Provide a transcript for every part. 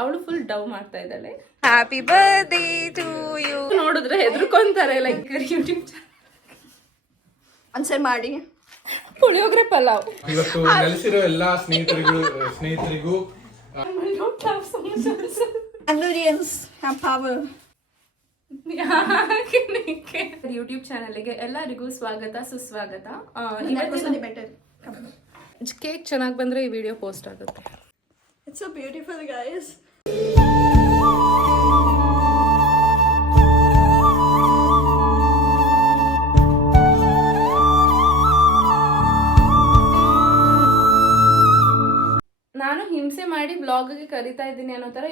ಅವಳು ಫುಲ್ ಡವ್ ಮಾಡ್ತಾ ಇದ್ದಾಳೆ. Happy birthday to you. ನೋಡಿದ್ರೆ ಹೆದರ್ಕೊಂತಾರೆ ಲೈಕ್ ಯೂಟ್ಯೂಬ್ ಆನ್ಸರ್ ಮಾಡಿ. ಪುಳಿಯೋಗರೆ ಪಲಾವ್. ಇವತ್ತು ನೆಲೆಸಿರೋ ಎಲ್ಲಾ ಸ್ನೇಹಿತರಿಗೂ ಯೂಟ್ಯೂಬ್ ಚಾನಲ್ಗೆ ಎಲ್ಲರಿಗೂ ಸ್ವಾಗತ ಸುಸ್ವಾಗತ. ಕೇಕ್ ಚೆನ್ನಾಗಿ ಬಂದ್ರೆ ಈ ವಿಡಿಯೋ ಪೋಸ್ಟ್ ಆಗುತ್ತೆ. It's so beautiful, guys. ನಾನು ಹಿಂಸೆ ಮಾಡಿ ಬ್ಲಾಗ್ಗೆ ಕರಿತಾ ಇದ್ದೀನಿ ಅನ್ನೋ ತರ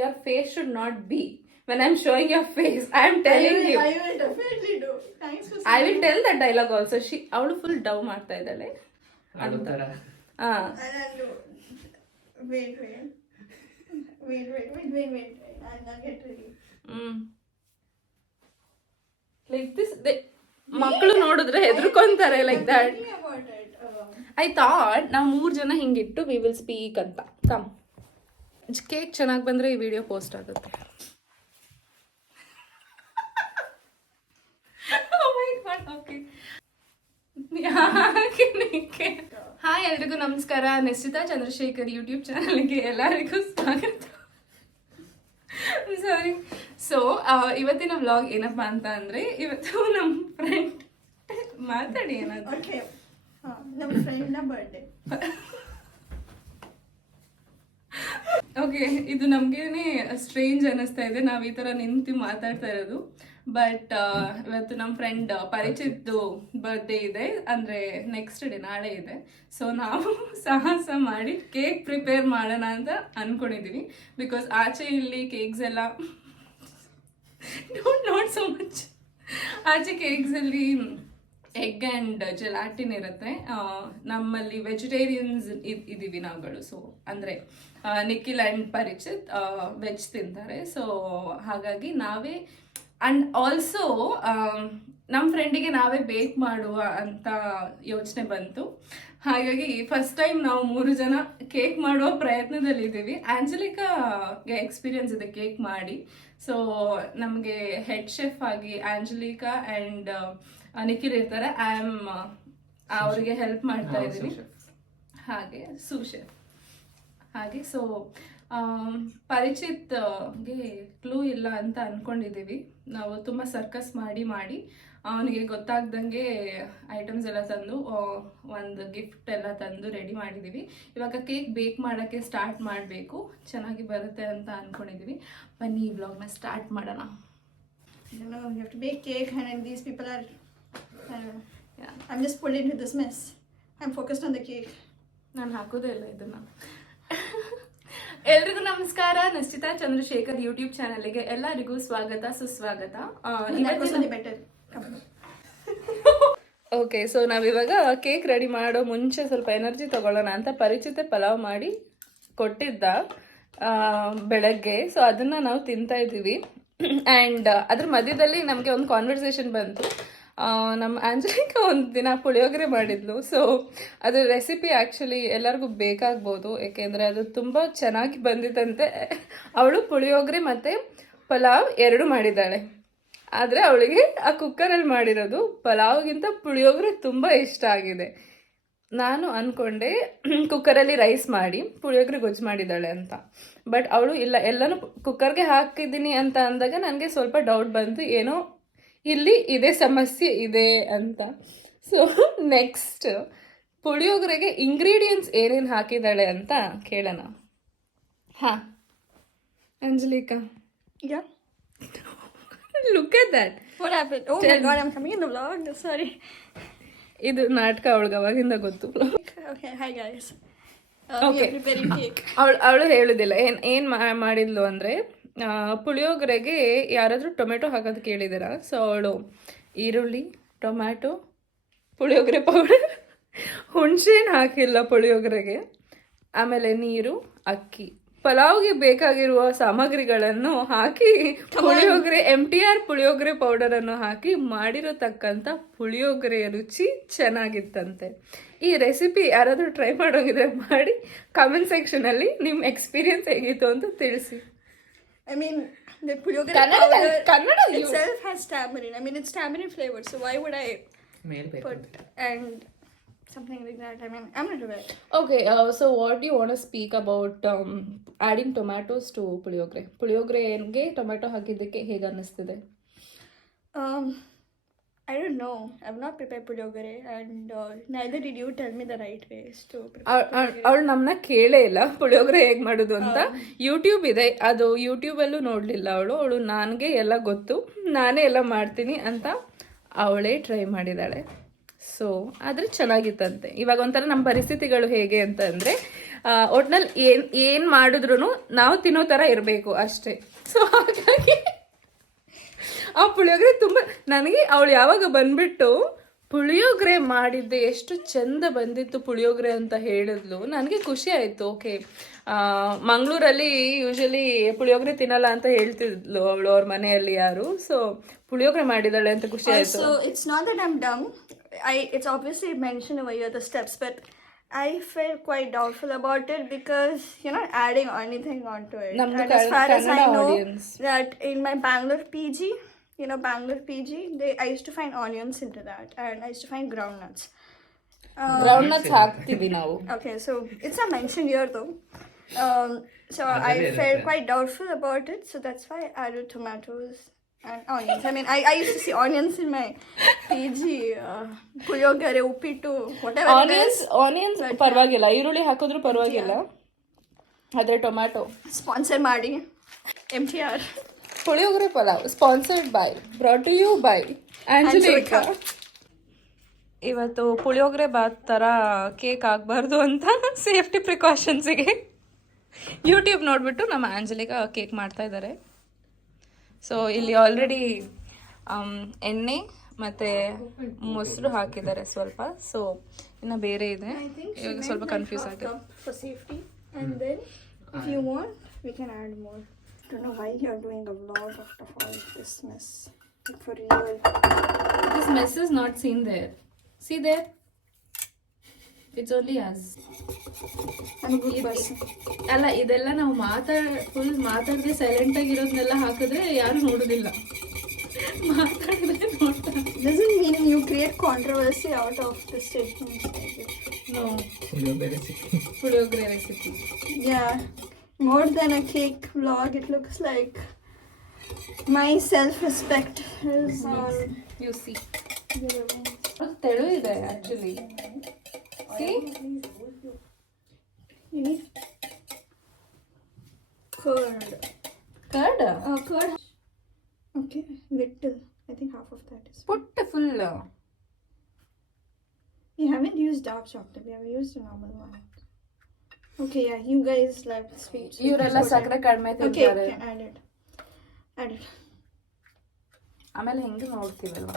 your face should not be when I'm showing your face. I am telling you. I will definitely do. Thanks for saying. I will tell that dialogue also. ಅವಳು full ಡವ್ ಮಾಡ್ತಾ ಇದ್ದಾಳೆ. I'll do. Wait. I'll get ready. Like this, ಮಕ್ಕಳು ನೋಡಿದ್ರೆ ಹೆದರ್ಕೊಂತಾರೆ like that. I thought ನಾವು 3 ಜನ ಹಿಂಗಿಟ್ಟು we will speak ಅಂತ. ಕಮ್, ಕೇಕ್ ಚೆನ್ನಾಗಿ ಬಂದ್ರೆ ಈ ವಿಡಿಯೋ ಪೋಸ್ಟ್ ಆಗುತ್ತೆ. ಹಾಯ್ ಎಲ್ರಿಗೂ ನಮಸ್ಕಾರ. ನಿಶ್ಚಿತಾ ಚಂದ್ರಶೇಖರ್ ಯೂಟ್ಯೂಬ್ ಚಾನಲ್ಗೆ ಎಲ್ಲರಿಗೂ ಸ್ವಾಗತ. ಸಾರಿ. ಸೊ ಇವತ್ತಿನ ವ್ಲಾಗ್ ಏನಪ್ಪ ಅಂತ ಅಂದ್ರೆ, ಇವತ್ತು ನಮ್ಮ ಫ್ರೆಂಡ್ ಮಾತಾಡಿ ಏನಾದ್ರು. ನಮ್ಮ ಫ್ರೆಂಡ್ನ ಬರ್ಡೇ. ಓಕೆ, ಇದು ನಮ್ಗೇನೆ ಸ್ಟ್ರೇಂಜ್ ಅನ್ನಿಸ್ತಾ ಇದೆ ನಾವು ಈ ತರ ನಿಂತು ಮಾತಾಡ್ತಾ ಇರೋದು. ಬಟ್ ಇವತ್ತು ನಮ್ಮ ಫ್ರೆಂಡ್ ಪರಿಚಿತ್ತು ಬರ್ಡೇ ಇದೆ, ಅಂದ್ರೆ ನೆಕ್ಸ್ಟ್ ಡೇ ನಾಳೆ ಇದೆ. ಸೊ ನಾವು ಸಾಹಸ ಮಾಡಿ ಕೇಕ್ ಪ್ರಿಪೇರ್ ಮಾಡೋಣ ಅಂತ ಅನ್ಕೊಂಡಿದೀವಿ. ಬಿಕಾಸ್ ಆಚೆ ಇಲ್ಲಿ ಕೇಕ್ಸ್ ಎಲ್ಲ ನಾಟ್ ಸೋ ಮಚ್. ಆಚೆ ಕೇಕ್ಸ್ ಅಲ್ಲಿ ಎಗ್ ಆ್ಯಂಡ್ ಜೆಲಾಟಿನ್ ಇರುತ್ತೆ. ನಮ್ಮಲ್ಲಿ ವೆಜಿಟೇರಿಯನ್ಸ್ ಇದ್ದೀವಿ ನಾವುಗಳು. ಸೊ ಅಂದರೆ ನಿಖಿಲ್ ಆ್ಯಂಡ್ ಪರಿಚಿತ್ ವೆಜ್ ತಿಂತಾರೆ. ಸೊ ಹಾಗಾಗಿ ನಾವೇ ಆ್ಯಂಡ್ ಆಲ್ಸೋ ನಮ್ಮ ಫ್ರೆಂಡಿಗೆ ನಾವೇ ಬೇಕ್ ಮಾಡುವ ಅಂತ ಯೋಚನೆ ಬಂತು. ಹಾಗಾಗಿ ಫಸ್ಟ್ ಟೈಮ್ ನಾವು 3 ಜನ ಕೇಕ್ ಮಾಡುವ ಪ್ರಯತ್ನದಲ್ಲಿದ್ದೀವಿ. ಆಂಜಲಿಕಾಗೆ ಎಕ್ಸ್ಪೀರಿಯನ್ಸ್ ಇದೆ ಕೇಕ್ ಮಾಡಿ. ಸೊ ನಮಗೆ ಹೆಡ್ ಶೆಫ್ ಆಗಿ ಆಂಜಲಿಕಾ ಆ್ಯಂಡ್ ನಿಖಿಲ್ ಇರ್ತಾರೆ. ಐ ಆಮ್ ಅವರಿಗೆ ಹೆಲ್ಪ್ ಮಾಡ್ತಾ ಇದ್ದೀನಿ. ಹಾಗೆ ಸೂಶೆಫ್ ಹಾಗೆ. ಸೊ ಪರಿಚಿತ್ಗೆ ಕ್ಲೂ ಇಲ್ಲ ಅಂತ ಅನ್ಕೊಂಡಿದ್ದೀವಿ ನಾವು. ತುಂಬ ಸರ್ಕಸ್ ಮಾಡಿ ಅವನಿಗೆ ಗೊತ್ತಾಗ್ದಂಗೆ ಐಟಮ್ಸ್ ಎಲ್ಲ ತಂದು ಒಂದು ಗಿಫ್ಟ್ ಎಲ್ಲ ತಂದು ರೆಡಿ ಮಾಡಿದ್ದೀವಿ. ಇವಾಗ ಕೇಕ್ ಬೇಕ್ ಮಾಡೋಕ್ಕೆ ಸ್ಟಾರ್ಟ್ ಮಾಡಬೇಕು. ಚೆನ್ನಾಗಿ ಬರುತ್ತೆ ಅಂತ ಅಂದ್ಕೊಂಡಿದ್ದೀವಿ. ಬನ್ನಿ ಈ ವ್ಲಾಗ್ನ ಸ್ಟಾರ್ಟ್ ಮಾಡೋಣ. You have to bake cake and these people are I'm just pulled into this mess. I'm focused on the cake. ನಾನು ಹಾಕೋದೇ ಇಲ್ಲ ಇದನ್ನ. ಎಲ್ರಿಗೂ ನಮಸ್ಕಾರ. ನಿಶ್ಚಿತಾ ಚಂದ್ರಶೇಖರ್ ಯೂಟ್ಯೂಬ್ ಚಾನಲ್ಗೆ ಎಲ್ಲರಿಗೂ ಸ್ವಾಗತ ಸುಸ್ವಾಗತ. ಓಕೆ, ಸೊ ನಾವಿವಾಗ ಕೇಕ್ ರೆಡಿ ಮಾಡೋ ಮುಂಚೆ ಸ್ವಲ್ಪ ಎನರ್ಜಿ ತಗೊಳ್ಳೋಣ ಅಂತ ಪರಿಚಿತ ಪಲಾವ್ ಮಾಡಿ ಕೊಟ್ಟಿದ್ದ ಬೆಳಗ್ಗೆ. ಸೊ ಅದನ್ನ ನಾವು ತಿಂತಾ ಇದ್ದೀವಿ. ಆ್ಯಂಡ್ ಅದ್ರ ಮಧ್ಯದಲ್ಲಿ ನಮಗೆ ಒಂದು ಕಾನ್ವರ್ಸೇಷನ್ ಬಂತು. ನಮ್ಮ ಆಂಜಲಿಕಾ ಒಂದು ದಿನ ಪುಳಿಯೋಗರೆ ಮಾಡಿದ್ಲು. ಸೊ ಅದ್ರ ರೆಸಿಪಿ ಆ್ಯಕ್ಚುಲಿ ಎಲ್ಲರಿಗೂ ಬೇಕಾಗ್ಬೋದು, ಏಕೆಂದರೆ ಅದು ತುಂಬ ಚೆನ್ನಾಗಿ ಬಂದಿತ್ತಂತೆ. ಅವಳು ಪುಳಿಯೋಗರೆ ಮತ್ತು ಪಲಾವ್ 2 ಮಾಡಿದ್ದಾಳೆ. ಆದರೆ ಅವಳಿಗೆ ಆ ಕುಕ್ಕರಲ್ಲಿ ಮಾಡಿರೋದು ಪಲಾವ್ಗಿಂತ ಪುಳಿಯೋಗರೆ ತುಂಬ ಇಷ್ಟ ಆಗಿದೆ. ನಾನು ಅಂದ್ಕೊಂಡೆ ಕುಕ್ಕರಲ್ಲಿ ರೈಸ್ ಮಾಡಿ ಪುಳಿಯೋಗರೆ ಗೊಜ್ಜು ಮಾಡಿದ್ದಾಳೆ ಅಂತ. ಬಟ್ ಅವಳು ಇಲ್ಲ, ಎಲ್ಲನೂ ಕುಕ್ಕರ್ಗೆ ಹಾಕಿದ್ದೀನಿ ಅಂತ ಅಂದಾಗ ನನಗೆ ಸ್ವಲ್ಪ ಡೌಟ್ ಬಂತು, ಏನೋ ಇಲ್ಲಿ ಇದೇ ಸಮಸ್ಯೆ ಇದೆ ಅಂತ. ಸೊ ನೆಕ್ಸ್ಟ್ ಪುಳಿಯೋಗರೆಗೆ ಇಂಗ್ರೀಡಿಯೆಂಟ್ಸ್ ಏನೇನು ಹಾಕಿದ್ದಾಳೆ ಅಂತ ಕೇಳೋಣ. ಹಾಂ ಅಂಜಲಿಕಾ, Yeah. look at that. What happened? Oh my god, I'm coming in the vlog. Sorry. ಇದು ನಾಟಕ ಅವಳಿಗೆ ಅವಾಗಿಂದ ಗೊತ್ತು. Okay, hi guys. Okay. We are preparing cake. ಅವಳು ಹೇಳುದಿಲ್ಲ ಏನು ಮಾಡಿದ್ಲು ಅಂದರೆ, ಪುಳಿಯೋಗರೆಗೆ ಯಾರಾದರೂ ಟೊಮೆಟೊ ಹಾಕೋದು ಕೇಳಿದ್ದೀರಾ? ಸೊ ಅವಳು ಈರುಳ್ಳಿ, ಟೊಮ್ಯಾಟೊ, ಪುಳಿಯೋಗರೆ ಪೌಡರ್, ಹುಣಸೆಹಣ್ಣು ಹಾಕಿಲ್ಲ ಪುಳಿಯೋಗರೆಗೆ, ಆಮೇಲೆ ನೀರು, ಅಕ್ಕಿ, ಪಲಾವ್ಗೆ ಬೇಕಾಗಿರುವ ಸಾಮಗ್ರಿಗಳನ್ನು ಹಾಕಿ ಪುಳಿಯೋಗರೆ MTR ಪುಳಿಯೋಗರೆ ಪೌಡರ್ ಅನ್ನು ಹಾಕಿ ಮಾಡಿರತಕ್ಕಂಥ ಪುಳಿಯೋಗರೆಯ ರುಚಿ ಚೆನ್ನಾಗಿತ್ತಂತೆ. ಈ ರೆಸಿಪಿ ಯಾರಾದರೂ ಟ್ರೈ ಮಾಡೋಗಿದ್ರೆ ಮಾಡಿ ಕಾಮೆಂಟ್ ಸೆಕ್ಷನ್ ಅಲ್ಲಿ ನಿಮ್ಮ ಎಕ್ಸ್ಪೀರಿಯನ್ಸ್ ಹೇಗಿತ್ತು ಅಂತ ತಿಳಿಸಿ. I mean, the puliyogare Kannada powder itself has tamarind. I mean, it's tamarind flavored, so why would I put and something like that? I mean, I'm not aware. Okay, so what do you want to speak about adding tomatoes to puliyogare? ಪುಳಿಯೋಗರೆಗೆ tomato ಹಾಕಿದ್ದಕ್ಕೆ ಹೇಗೆ ಅನ್ನಿಸ್ತಿದೆ? I don't know. I've not prepared puliyogare, and neither did you tell me the right ways to prepare. ಅವಳು ನಮ್ಮನ್ನ ಕೇಳೇ ಇಲ್ಲ ಪುಳಿಯೋಗರೆ ಹೇಗೆ ಮಾಡೋದು ಅಂತ. ಯೂಟ್ಯೂಬ್ ಇದೆ, ಅದು ಯೂಟ್ಯೂಬಲ್ಲೂ ನೋಡಲಿಲ್ಲ ಅವಳು ನನಗೆ ಎಲ್ಲ ಗೊತ್ತು, ನಾನೇ ಎಲ್ಲ ಮಾಡ್ತೀನಿ ಅಂತ ಅವಳೇ ಟ್ರೈ ಮಾಡಿದ್ದಾಳೆ. ಸೊ ಆದರೆ ಚೆನ್ನಾಗಿತ್ತಂತೆ. ಇವಾಗ ಒಂಥರ ನಮ್ಮ ಪರಿಸ್ಥಿತಿಗಳು ಹೇಗೆ ಅಂತಂದರೆ ಒಟ್ನಲ್ಲಿ ಏನು ಮಾಡಿದ್ರು ನಾವು ತಿನ್ನೋ ಥರ ಇರಬೇಕು ಅಷ್ಟೇ. ಸೊ ಹಾಗಾಗಿ ಆ ಪುಳಿಯೋಗರೆ ತುಂಬ ನನಗೆ ಅವಳು ಯಾವಾಗ ಬಂದ್ಬಿಟ್ಟು ಪುಳಿಯೋಗರೆ ಮಾಡಿದ್ದೆ ಎಷ್ಟು ಚಂದ ಬಂದಿತ್ತು ಪುಳಿಯೋಗರೆ ಅಂತ ಹೇಳಿದ್ಲು, ನನಗೆ ಖುಷಿ ಆಯಿತು. ಓಕೆ, ಮಂಗಳೂರಲ್ಲಿ ಯೂಶಲಿ ಪುಳಿಯೋಗರೆ ತಿನ್ನಲ್ಲ ಅಂತ ಹೇಳ್ತಿದ್ಲು ಅವಳು ಅವ್ರ ಮನೆಯಲ್ಲಿ ಯಾರು. ಸೊ ಪುಳಿಯೋಗರೆ ಮಾಡಿದಾಳೆ ಅಂತ ಖುಷಿ ಆಯಿತು. So it's not that I'm dumb. It's obviously mentioned over here the steps, but I felt quite doubtful about it because you're not adding anything onto it. Namdu And as far as I Kannada know, audience. that in my Bangalore PG, Bangalore PG, I used to find onions into that, and I used to find groundnuts. Ground nuts ಹಾಕ್ತೀವಿ ನಾವು. Okay, so it's not mentioned here though. So I felt quite doubtful about it, so that's why I added tomatoes and onions. I mean, I used to see onions in my PG, puliyogare, uppittu, whatever it is. Onions ಪರವಾಗಿಲ್ಲ, ಈರುಳ್ಳಿ ಹಾಕಿದ್ರು ಪರವಾಗಿಲ್ಲ, ಆದರೆ tomato. Sponsor ಮಾಡಿ MTR. Puliyogare pulao sponsored by, brought to you by Anjalika. ಇವತ್ತು ಪುಳಿಯೋಗರೆ ಬಾತ್ ಥರ cake ಆಗಬಾರ್ದು ಅಂತ ಸೇಫ್ಟಿ ಪ್ರಿಕಾಷನ್ಸಿಗೆ ಯೂಟ್ಯೂಬ್ ನೋಡಿಬಿಟ್ಟು ನಮ್ಮ ಆಂಜಲಿಕಾ ಕೇಕ್ ಮಾಡ್ತಾ ಇದ್ದಾರೆ. ಸೊ ಇಲ್ಲಿ ಆಲ್ರೆಡಿ ಎಣ್ಣೆ ಮತ್ತು ಮೊಸರು ಹಾಕಿದ್ದಾರೆ ಸ್ವಲ್ಪ. ಸೊ ಇನ್ನು ಬೇರೆ ಇದೆ, ಇವಾಗ ಸ್ವಲ್ಪ ಕನ್ಫ್ಯೂಸ್ ಆಗಿದೆ. For safety, and then if you want, we can add more. I don't know why you're doing a vlog of all this mess. Like for real. This mess is not seen there. See there? It's only us. I'm a good person. ಅಲ್ಲ, ಇದೆಲ್ಲ ನಾವು full ಮಾತಾಡದೆ silent ಆಗಿರೋದನ್ನೆಲ್ಲ ಹಾಕಿದ್ರೆ ಯಾರು ನೋಡೋದಿಲ್ಲ, ಮಾತಾಡಿದ್ರೆ ನೋಡ್ತಾರೆ. Doesn't mean you create controversy out of the statements like it. No. Puliyogare recipe. Yeah. More than a cake vlog, it looks like my self-respect is all You see. given. ತೆಳು ಇದೆ actually. See? You need curd. Curd? Curd. Okay, little. I think half of that is. Put full. We haven't used dark chocolate. We have used a normal one. Okay, yeah. You guys love sweet. ಇವರೆಲ್ಲ ಸಕ್ಕರೆ ಕಡಿಮೆ Okay, ತಿಂತಾರೆ. okay, add it. Add it. ಆಮೇಲೆ ಹೆಂಗೆ ನೋಡ್ತೀವಲ್ವ,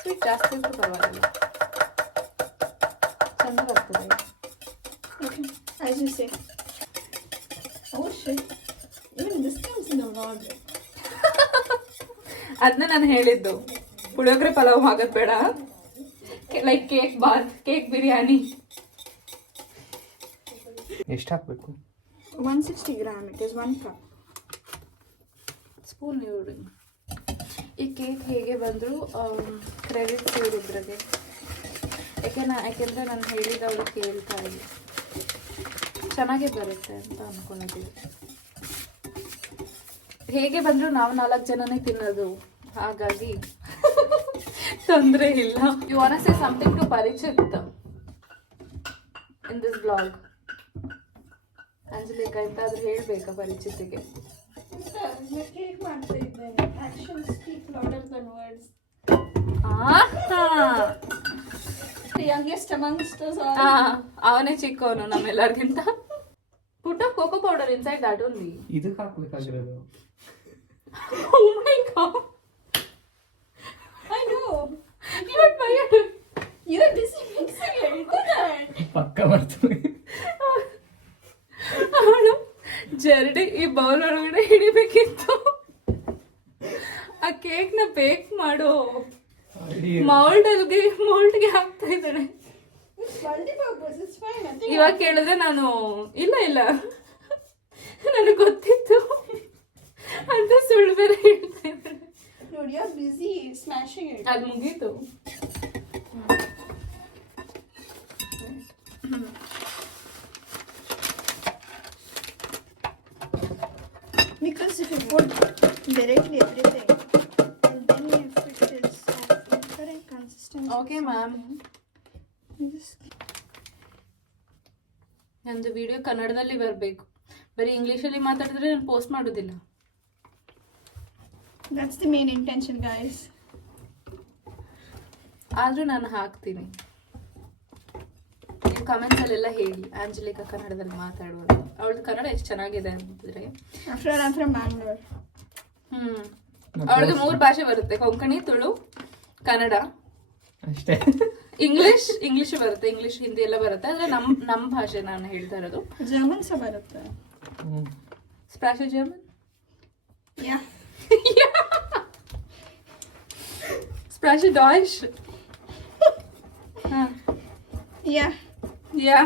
sweet ಜಾಸ್ತಿ ಇದ್ರೂ ಪರವಾಗಿಲ್ಲ, ಚೆನ್ನಾಗಾಗ್ತದೆ. Okay, as you say. Oh shit. Even this comes in the vlog. ಅದನ್ನ ನಾನು ಹೇಳಿದ್ದು, ಪುಳಿಯೋಗರೆ ಪಲಾವ್ ಆಗೋದು ಬೇಡ, ಲೈಕ್ ಕೇಕ್ ಬಾತ್, ಕೇಕ್ ಬಿರಿಯಾನಿ. ಎಷ್ಟು ಹಾಕ್ಬೇಕು? 160 gram. It is 1 cup. Spoon ನೋಡಿ. ಈ ಕೇಕ್ ಹೇಗೆ ಬಂದರೂ ಕ್ರೆಡಿಟ್ಸ್ ಇವರಿಬ್ಬರಿಗೆ, ಯಾಕೆಂದರೆ ನಾನು ಹೇಳಿದವರು ಕೇಳ್ತಾ ಇದ್ದೆ, ಚೆನ್ನಾಗೇ ಬರುತ್ತೆ ಅಂತ ಅಂದ್ಕೊಂಡಿದ್ದೀವಿ. ಹೇಗೆ ಬಂದರೂ ನಾವು 4 ಜನನೇ ತಿನ್ನೋದು, ಹಾಗಾಗಿ ತೊಂದರೆ ಇಲ್ಲ. You want to say something to Parichit in this blog? Anjalika ಎಂತಾದ್ರೂ ಹೇಳ್ಬೇಕಾ ಪರಿಚಿತಿಗೆ? Cake ಮಾಡ್ತಾ ಇದ್ದೇನೆ. Actions speak louder than words. The youngest amongst us all. ಅವನೇ ಚಿಕ್ಕವನು ನಮ್ಮೆಲ್ಲರಿಗಿಂತ. Put of cocoa powder inside that only. ಇದಕ್ಕೆ ಹಾಕ್ಬೇಕಾಗಿರೋದು. Oh my god. I know. But why are you? You're busy mixing it. Do that. ಪಕ್ಕ ಮಾಡ್ತೀನಿ. ಅವಳು ಜರ್ಡಿ ಈ bowl ಒಳಗಡೆ ಹಿಡಿಬೇಕಿತ್ತು. ಆ ಕೇಕ್ ನ ಬೇಕ್ ಮಾಡೋ ಮೌಲ್ಡ್ಗೆ ಹಾಕ್ತಾ ಇದ್ದಾಳೆ. Multi-purpose, it's fine. I think ಇವಾಗ ಕೇಳಿದ್ರೆ ನಾನು ಇಲ್ಲ ನನಗೆ ಗೊತ್ತಿತ್ತು ಅಂತ ಸುಳ್ಳು ಬೇರೆ ಹೇಳ್ತಾ ಇದ್ದಾಳೆ. dude, you're busy smashing it. ಅದು ಮುಗೀತು. Because if you put directly everything, and then if it is of incorrect consistency, okay ma'am, you just ನಂದು ವಿಡಿಯೋ ಕನ್ನಡದಲ್ಲಿ ಬರಬೇಕು. ಬರೀ ಇಂಗ್ಲೀಷಲ್ಲಿ ಮಾತಾಡಿದ್ರೆ ನಾನು ಪೋಸ್ಟ್ ಮಾಡೋದಿಲ್ಲ. that's the main intention, guys. ಆದರೂ ನಾನು ಹಾಕ್ತೀನಿ. ನೀವು ಕಮೆಂಟ್ಸಲ್ಲೆಲ್ಲ ಹೇಳಿ ಆಂಜಲಿಕಾ ಕನ್ನಡದಲ್ಲಿ ಮಾತಾಡುವುದು. ಅವಳದು ಕನ್ನಡ ಎಷ್ಟು ಚೆನ್ನಾಗಿದೆ ಅಂತಿದ್ರೆ. After all, I'm from Bangalore. ಅವಳಿಗೆ 3 ಭಾಷೆ ಬರುತ್ತೆ: ಕೊಂಕಣಿ, ತುಳು, ಕನ್ನಡ ಅಷ್ಟೇ. ಇಂಗ್ಲಿಷ್ ಬರುತ್ತೆ, ಇಂಗ್ಲಿಷ್ ಹಿಂದಿ ಎಲ್ಲ ಬರುತ್ತೆ. ಆದ್ರೆ ನಮ್ಮ ಭಾಷೆ ನಾನು ಹೇಳ್ತಾ ಇರೋದು. German ಸಹ ಬರುತ್ತೆ. ಸ್ಪ್ರಾಶ್ ಜರ್ಮನ್. Yeah. ಸ್ಪ್ರಾಶ್ ಡಾಯ್ಶ್. Yeah. ಯಾ.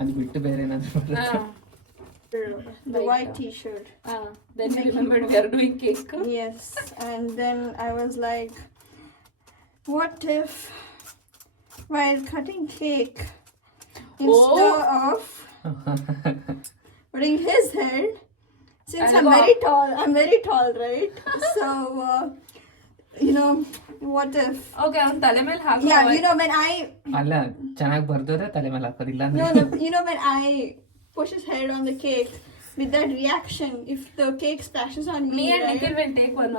ಅದು ಬಿಟ್ಟು ಬೇರೆ ಏನಾದ್ರು The white T-shirt. Then you remembered we are doing cake. Yes, and then I was like, what if while cutting cake, instead of putting his head, since I'm very tall, right? So, you know, what if? Okay, ಅವನ ತಲೆ ಮೇಲೆ ಹಾಕೋ. Yeah, you know when I. ಅಲ್ಲ, ಚೆನ್ನಾಗಿ ಬರ್ದೋದ್ರೆ ತಲೆ ಮೇಲೆ ಹಾಕೋದಿಲ್ಲ. No, you know when I push his head on the cake with that reaction, if the cake splashes on me, Me and right? Nikhil will take one.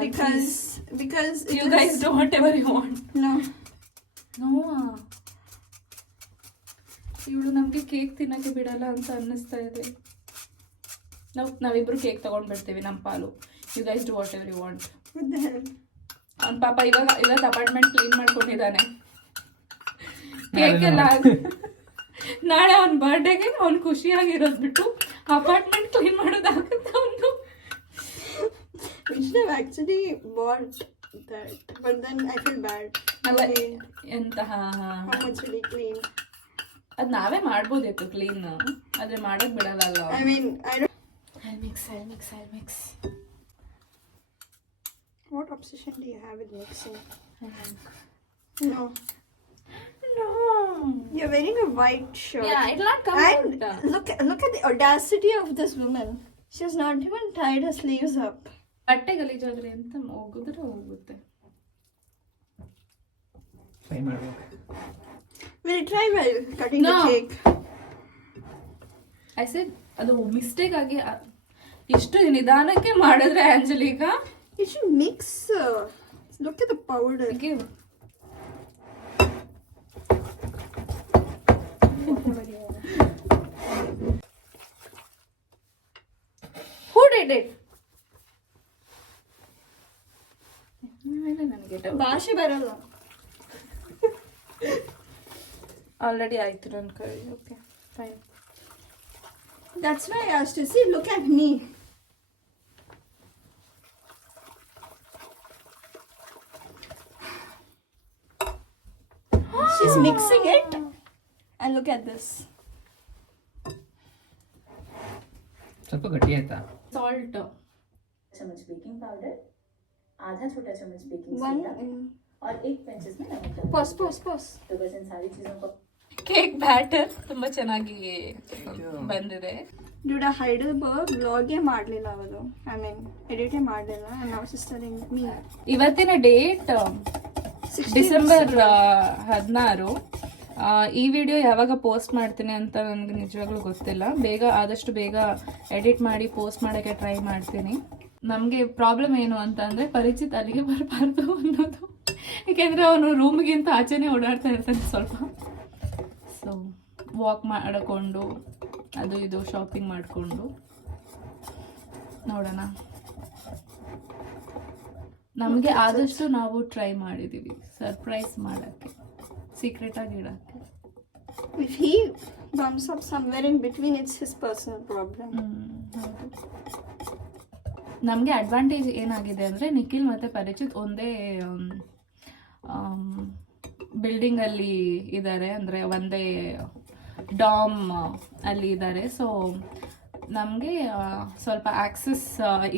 Because it You guys do whatever you want. No. ಇವಳು ನಮ್ಗೆ cake ತಿನ್ನಕ್ಕೆ ಬಿಡಲ್ಲ ಅಂತ ಅನ್ನಿಸ್ತಾ ಇದೆ. ನಾವಿಬ್ರು cake ತಗೊಂಡ್ಬಿಡ್ತೀವಿ, ನಮ್ಮ ಪಾಲು. You guys do whatever you want. What the hell? ಅವ್ನ ಪಾಪ ಇವತ್ತು ಅಪಾರ್ಟ್ಮೆಂಟ್ ಕ್ಲೀನ್ ಮಾಡ್ಕೊಂಡಿದ್ದಾನೆ. ಕೇಕ್ ಎಲ್ಲ ನಾಳೆ ಅವನ ಬರ್ಡೇಗೆ ಅವ್ನು ಖುಷಿಯಾಗಿರೋದು ಬಿಟ್ಟು ಅಪಾರ್ಟ್ಮೆಂಟ್ ಕ್ಲೀನ್ ಮಾಡೋದಾಗುತ್ತೆ ಅವನು. We should have actually bought that, but then I feel bad. Okay, ಎಂತಹ how much will he clean? ಅದು ನಾವೇ ಮಾಡ್ಬೋದಿತ್ತು ಕ್ಲೀನ್, ಆದ್ರೆ ಮಾಡಕ್ ಬಿಡಲ್ಲ. I mean, I don't. I'll mix. What obsession do you have with mixing? No. You're wearing a white shirt. Yeah, it'll not come And out. look at the audacity of this woman. She's not even tied her sleeves up. ಬಟ್ಟೆ ಗಲೀಜಾದ್ರೆ ಅಂತ ಹೋಗುತ್ತೆ. Try ಮಾಡ್ಬೇಕು. Will you try while cutting No. the cake? I said ಅದು mistake ಆಗಿ ಇಷ್ಟು ನಿಧಾನಕ್ಕೆ ಮಾಡಿದ್ರೆ ಆಂಜಲಿಕಾ. You should mix. Look at the powder. Give. Who did it? ಭಾಷೆ ಬರಲ್ಲ. ಆಲ್ರೆಡಿ ಆಯ್ತು ನನ್ನ ಕೈ. Okay fine. That's why I asked you. See, look at me. She's mixing it. And look at this. ಸ್ವಲ್ಪ ಗಟ್ಟಿ ಆಯ್ತಾ? ಸಾಲ್ಟ್. चम्मच baking powder, आधा छोटा चम्मच बेकिंग One. सोडा और 1 पिंचेस में नमक डालें। Pause. तो बस इन सारी चीजों को ಕೇಕ್ ಬ್ಯಾಟರ್ ತುಂಬಾ ಚೆನ್ನಾಗಿ ಬಂದಿದೆ. Dude, ಆ ಹೈಡಲ್ಬರ್ಗ್ ವ್ಲಾಗೇ ಮಾಡಲಿಲ್ಲ ಅವಳು. ಐ ಮೀನ್ ಎಡಿಟೇ ಮಾಡಲಿಲ್ಲ. ಆ್ಯಂಡ್ ನಾವು ಸಿಸ್ಟರ್ ಮೀ. ಇವತ್ತಿನ ಡೇಟ್ ಡಿಸೆಂಬರ್ 16. ಈ ವಿಡಿಯೋ ಯಾವಾಗ ಪೋಸ್ಟ್ ಮಾಡ್ತೀನಿ ಅಂತ ನನಗೆ ನಿಜವಾಗ್ಲೂ ಗೊತ್ತಿಲ್ಲ. ಆದಷ್ಟು ಬೇಗ ಎಡಿಟ್ ಮಾಡಿ ಪೋಸ್ಟ್ ಮಾಡೋಕ್ಕೆ ಟ್ರೈ ಮಾಡ್ತೀನಿ. ನಮಗೆ ಪ್ರಾಬ್ಲಮ್ ಏನು ಅಂತ ಅಂದರೆ ಪರಿಚಿತ್ ಅಲ್ಲಿಗೆ ಬರಬಾರ್ದು ಅನ್ನೋದು. ಏಕೆಂದರೆ ಅವನು ರೂಮ್ಗಿಂತ ಆಚೆನೇ ಓಡಾಡ್ತಾ ಇರ್ತಾನೆ ಸ್ವಲ್ಪ. ಸೊ ವಾಕ್ ಮಾಡಿಕೊಂಡು ಅದು ಇದು ಶಾಪಿಂಗ್ ಮಾಡಿಕೊಂಡು ನೋಡೋಣ. ನಮಗೆ ಆದಷ್ಟು ನಾವು ಟ್ರೈ ಮಾಡಿದ್ದೀವಿ ಸರ್ಪ್ರೈಸ್ ಮಾಡೋಕ್ಕೆ, ಸೀಕ್ರೆಟಾಗಿ ಇಡೋಕ್ಕೆ. If he thumbs up somewhere in between, it's his personal problem. ನಮಗೆ ಅಡ್ವಾಂಟೇಜ್ ಏನಾಗಿದೆ ಅಂದರೆ ನಿಖಿಲ್ ಮತ್ತು ಪರಿಚಿತ್ ಒಂದೇ ಬಿಲ್ಡಿಂಗಲ್ಲಿ ಇದ್ದಾರೆ, ಅಂದರೆ ಒಂದೇ ಡಾಮ್ ಅಲ್ಲಿ ಇದ್ದಾರೆ. ಸೊ ನಮಗೆ ಸ್ವಲ್ಪ ಆಕ್ಸೆಸ್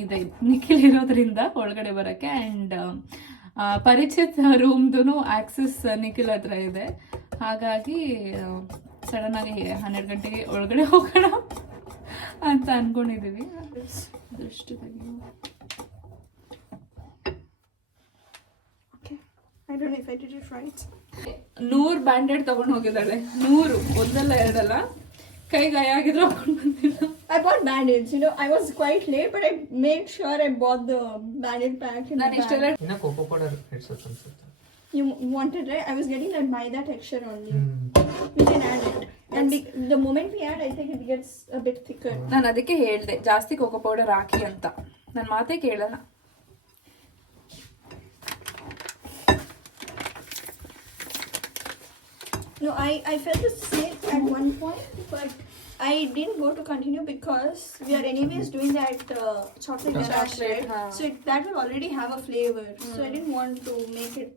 ಇದೆ ನಿಖಿಲ್ ಇರೋದ್ರಿಂದ ಒಳಗಡೆ ಬರೋಕ್ಕೆ. ಆ್ಯಂಡ್ ಪರಿಚಿತ್ ರೂಮ್ದು ಆಕ್ಸೆಸ್ ನಿಖಿಲ್ ಹತ್ರ ಇದೆ. ಹಾಗಾಗಿ ಸಡನ್ನಾಗಿ 12 ಗಂಟೆಗೆ ಒಳಗಡೆ ಹೋಗೋಣ ಅಂತ ಅಂದ್ಕೊಂಡಿದ್ದೀವಿ. ಅದಷ್ಟು Okay. I don't know if I did it right. 100 banded ತಗೊಂಡು ಹೋಗಿದ್ದಾಳೆ. 100, ಒಂದಲ್ಲ ಎರಡಲ್ಲ. ಕೈ ಗಾಯ ಆಗಿದ್ರು ಹಾಕೊಂಡು ಬಂದಿಲ್ಲ. I bought band-aids. You know, I was quite late, but I made sure I bought the band-aid pack. ನಾನು ಇಷ್ಟೆಲ್ಲ ಇನ್ನ ಕೋಕೋ ಪೌಡರ್ ಇಡ್ಸೋದು ಅನ್ಸುತ್ತೆ. You wanted, right? I was getting that Maida texture only. We can add it. And the moment we add, I think it gets a bit thicker. ನಾನು ಅದಕ್ಕೆ ಹೇಳಿದೆ ಜಾಸ್ತಿ cocoa powder ಹಾಕಿ ಅಂತ. ನನ್ನ ಮಾತೇ ಕೇಳಲ್ಲ. No, I felt the same at one point, but I didn't go to continue because we are anyways doing that chocolate ganache, right? So that will already have a flavor. So I didn't want to make it.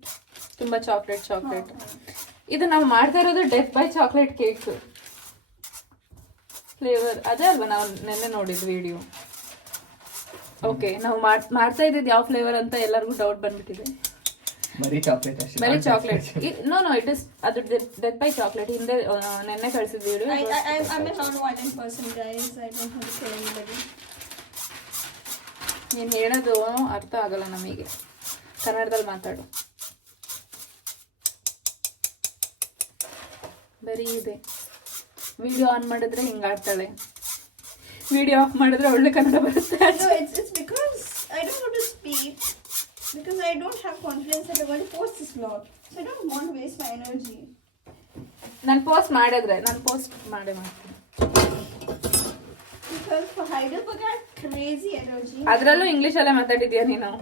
ತುಂಬಾ chocolate. ಇದು ನಾವು ಮಾಡ್ತಾ ಇರೋದು death by chocolate cake flavour. ಅದೇ ಅಲ್ವಾ ನಾವು ನೆನ್ನೆ ನೋಡಿದ್ ವಿಡಿಯೋ. ಓಕೆ, ನಾವು ಮಾಡ್ತಾ ಇದ್ದಿದ್ದು ಯಾವ ಫ್ಲೇವರ್ ಅಂತ ಎಲ್ಲರಿಗೂ ಡೌಟ್ ಬಂದ್ಬಿಟ್ಟಿದೆ. ಬರೀ ಚಾಕ್ಲೇಟ್ ಅಷ್ಟೇ. ಬರೀ ಚಾಕ್ಲೇಟ್. ನೋ ಇಟ್ ಇಸ್ ಅದು ಡೆತ್ ಬೈ ಚಾಕ್ಲೇಟ್. ಹಿಂದೆ ನೆನ್ನೆ ಕಳಿಸಿದ video. I'm a non-violent person, guys. I don't want to kill anybody. ನೀನು ಹೇಳೋದು ಅರ್ಥ ಆಗಲ್ಲ ನಮಗೆ. ಕನ್ನಡದಲ್ಲಿ ಮಾತಾಡು. ಬರೀ ಇದೆ. ವಿಡಿಯೋ ಆನ್ ಮಾಡಿದ್ರೆ ಹಿಂಗಾಡ್ತಾಳೆ, ವಿಡಿಯೋ ಆಫ್ ಮಾಡಿದ್ರೆ ಒಳ್ಳೆ ಕನ್ನಡ ಬರುತ್ತೆ. No, it's because I don't want to speak because I don't have confidence that I'm going to post this vlog. So I don't want to waste my energy. ನಾನು post ಮಾಡಿದ್ರೆ ನಾನು post ಮಾಡ್ತೀನಿ. Because for Heidelberg I have crazy energy. ಅದರಲ್ಲೂ ಇಂಗ್ಲೀಷಲ್ಲೇ ಮಾತಾಡಿದ್ಯಾ ನೀನು?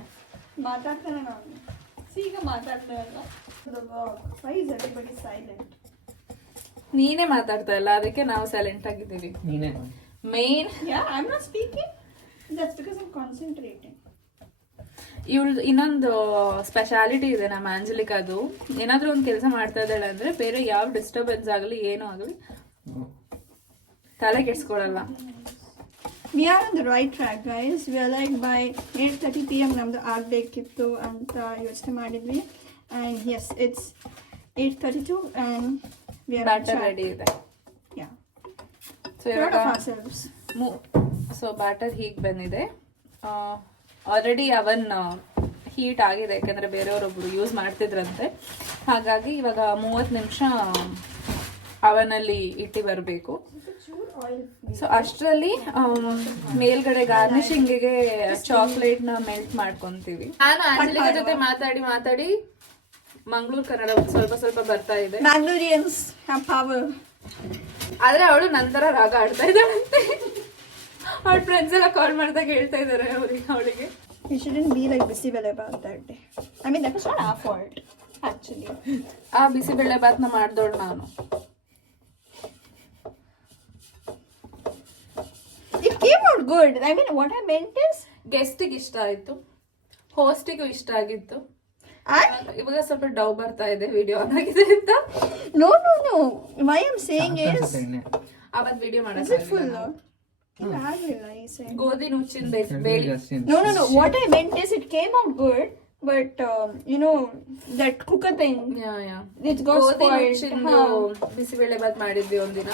ಮಾತಾಡ್ತಾನೆ ನಾನು. See, ಈಗ ಮಾತಾಡ್ತಾ ಇಲ್ಲ. The vlog. Why is everybody silent? ನೀನೇ ಮಾತಾಡ್ತಾ ಇಲ್ಲ, ಅದಕ್ಕೆ ನಾವು ಸೈಲೆಂಟ್ ಆಗಿದ್ದೀವಿ. ನೀನೇ main Yeah, I'm not speaking. That's because I'm concentrating. ಇವಳು ಇನ್ನೊಂದು ಸ್ಪೆಷಾಲಿಟಿ ಇದೆ ನಮ್ಮ ಆಂಜಲಿಕಾದು. ಏನಾದ್ರೂ ಒಂದು ಕೆಲಸ ಮಾಡ್ತಾ ಇದ್ದಾಳೆ ಅಂದ್ರೆ ಬೇರೆ ಯಾವ ಡಿಸ್ಟರ್ಬೆನ್ಸ್ ಆಗಲಿ ಏನೂ ಆಗಲಿ ತಲೆ ಕೆಡ್ಸ್ಕೊಳಲ್ಲ. We are on the right track, guys. We are like by 8:30 p.m. ನಮ್ದು ಆಗ್ಬೇಕಿತ್ತು ಅಂತ ಯೋಚನೆ ಮಾಡಿದ್ವಿ. And yes, it's 8:32 and we are on batter track. Ready ಇದೆ. Yeah. ಸೊ Proud ಇವಾಗ of ourselves. ಸೊ ಬ್ಯಾಟರ್ ಹೀಗೆ ಬಂದಿದೆ. ಆಲ್ರೆಡಿ ಅವನ್ ಹೀಟ್ ಆಗಿದೆ, ಯಾಕಂದ್ರೆ ಬೇರೆಯವರೊಬ್ರು ಯೂಸ್ ಮಾಡ್ತಿದ್ರಂತೆ. ಹಾಗಾಗಿ ಇವಾಗ 30 ನಿಮಿಷ ಅವನಲ್ಲಿ ಇಟ್ಟು ಬರಬೇಕು. ಸೊ ಅಷ್ಟರಲ್ಲಿ ಮೇಲ್ಗಡೆ ಗಾರ್ನಿಶಿಂಗಿಗೆ ಚಾಕ್ಲೇಟ್ ನ ಮೆಲ್ಟ್ ಮಾಡ್ಕೊಂತೀವಿ. ನಾನು ಆಂಜಲಿಕಾ ಜೊತೆ ಮಾತಾಡಿ ಮಂಗಳೂರು ಕನ್ನಡ ಸ್ವಲ್ಪ ಬರ್ತಾ ಇದೆ. Mangaloreans have power. ಆದ್ರೆ ಅವಳು ನಂತರ ರಾಗ ಆಡ್ತಾ ಇದ್ದಾಳಂತೆ. ಅವಳ ಫ್ರೆಂಡ್ಸ್ ಎಲ್ಲ ಕಾಲ್ ಮಾಡಿದಾಗ ಹೇಳ್ತಾ ಇದಾರೆ ಅವಳಿಗೆ. You shouldn't be like Bisibele about that day. I mean, that was not our fault, actually. ಆ ಬಿಸಿಬೇಳೆ ಬಾತ್ನ ಮಾಡ್ದೋಳು ನಾನು. It came out good. I mean, what I meant is, ಗೆಸ್ಟಿಗೆ ಇಷ್ಟ ಆಯ್ತು, ಹೋಸ್ಟಿಗೂ ಇಷ್ಟ ಆಗಿತ್ತು. ಇವಾಗ ಸ್ವಲ್ಪ ಡೌ ಬರ್ತಾ ಇದೆ ವಿಡಿಯೋ ಆನ್ ಆಗಿದೆ ಅಂತ. No. Why I'm saying is, ಅವತ್ ವಿಡಿಯೋ is it full? ಗೋಧಿ ನುಚ್ಚಿಂದ No. What I meant is, it came out good, but you know that cooker thing. It got spoiled. Bisibele Baat ಮಾಡಿದ್ವಿ ಒಂದಿನ.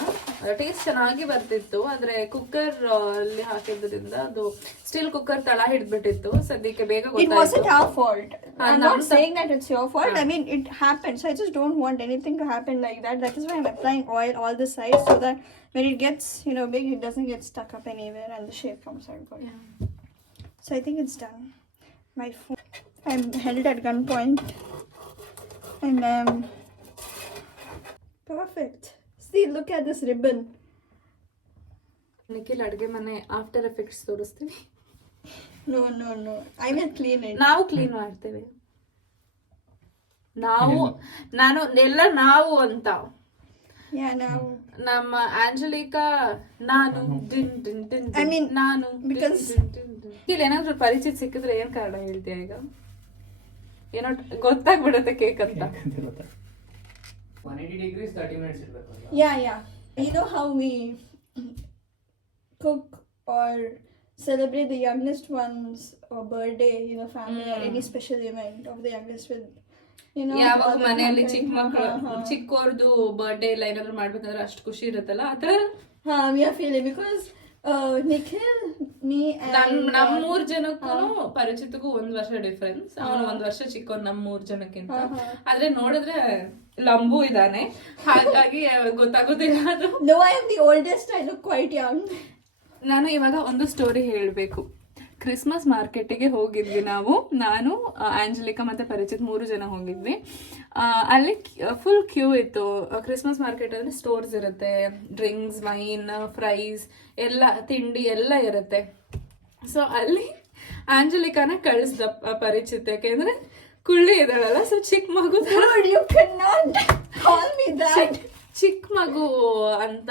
ಟೇಸ್ಟ್ ಚೆನ್ನಾಗಿ ಬರ್ತಿತ್ತು, ಆದ್ರೆ ಕುಕ್ಕರ್ ಅಲ್ಲಿ ಹಾಕಿದ್ರಿಂದ ಅದು ಸ್ಟಿಲ್ ಕುಕ್ಕರ್ ತಳ ಹಿಡ್ಬಿಟ್ಟಿತ್ತು. ಸದ್ಯಕ್ಕೆ ಬೇಗ It wasn't our fault. I'm not saying that it's your fault. I mean, it happened. So I just don't want anything to happen like that. That is why I'm applying oil all the sides, so that when it gets, big, it doesn't get stuck up anywhere and the shape comes out good. So I think it's done. My phone, I'm held at gunpoint, and perfect. See, look at this ribbon. Nikhil ಅಡುಗೆ ಮನೆ after effects ತೋರಿಸ್ತೀವಿ. No. I will clean it. ನಾವು clean ಮಾಡ್ತೇವೆ. ನಾವು ಅಂತ Yeah, now. ನಮ್ಮ ಆಂಜಲಿಕಾ ನಾನು ಡಿನ್ ಡಿನ್ ಡಿನ್ I mean, ನಾನು because- ಇಲ್ಲಿ ಏನಾದ್ರು ಪರಿಚಿತ ಸಿಕ್ಕಿದ್ರೆ ಏನ್ ಕಾರಣ ಹೇಳ್ತೀಯ ಈಗ? ಏನೋ ಗೊತ್ತಾಗ್ಬಿಡುತ್ತೆ ಕೇಕ್ ಅಂತ. 180 degrees 30 minutes ಇರ್ಬೇಕು. Yeah. You know how we cook or celebrate the youngest one's or birthday, family or any special event of the youngest with, ಯಾವಾಗ all the ಮನೆಯಲ್ಲಿ content. ಚಿಕ್ಕ ಮಕ್ಕಳು ಹಾ. ಚಿಕ್ಕವ್ರದ್ದು ಬರ್ಡೇ ಇಲ್ಲ ಏನಾದ್ರು ಮಾಡ್ಬೇಕಂದ್ರೆ ಅಷ್ಟು ಖುಷಿ ಇರುತ್ತಲ್ಲ ಆತರ We are feeling because Nikhil, me and ನಮ್ 3 ಜನಕ್ಕೂ ಪರಿಚಿತಕ್ಕೂ 1 ವರ್ಷ ಡಿಫ್ರೆನ್ಸ್. ಅವನು 1 ವರ್ಷ ಚಿಕ್ಕವನ್ ನಮ್ 3 ಜನಕ್ಕಿಂತ. ಆದ್ರೆ ನೋಡಿದ್ರೆ ಲಂಬು ಇದಾನೆ, ಹಾಗಾಗಿ ಗೊತ್ತಾಗೋದಿಲ್ಲ ಅದು. No, I am the oldest. I look quite young. ನಾನು ಇವಾಗ ಒಂದು ಸ್ಟೋರಿ ಹೇಳ್ಬೇಕು. ಕ್ರಿಸ್ಮಸ್ ಮಾರ್ಕೆಟಿಗೆ ಹೋಗಿದ್ವಿ ನಾವು, ನಾನು ಆಂಜಲಿಕಾ ಮತ್ತೆ ಪರಿಚಿತ್ 3 ಜನ ಹೋಗಿದ್ವಿ. ಅಲ್ಲಿ ಫುಲ್ ಕ್ಯೂ ಇತ್ತು. ಕ್ರಿಸ್ಮಸ್ ಮಾರ್ಕೆಟ್ ಅಂದ್ರೆ ಸ್ಟೋರ್ಸ್ ಇರುತ್ತೆ, ಡ್ರಿಂಕ್ಸ್, ವೈನ್, ಫ್ರೈಸ್ ಎಲ್ಲ, ತಿಂಡಿ ಎಲ್ಲ ಇರುತ್ತೆ. ಸೊ ಅಲ್ಲಿ ಆಂಜಲಿಕಾನ ಕಳಿಸ್ದ ಪರಿಚಿತ್, ಯಾಕೆಂದ್ರೆ ಕುಳ್ಳಿ ಇದ್ದಾಳಲ್ಲ, ಸೊ ಚಿಕ್ಕ ಮಗು Dude, you cannot call me that. ಚಿಕ್ಕ ಮಗು ಅಂತ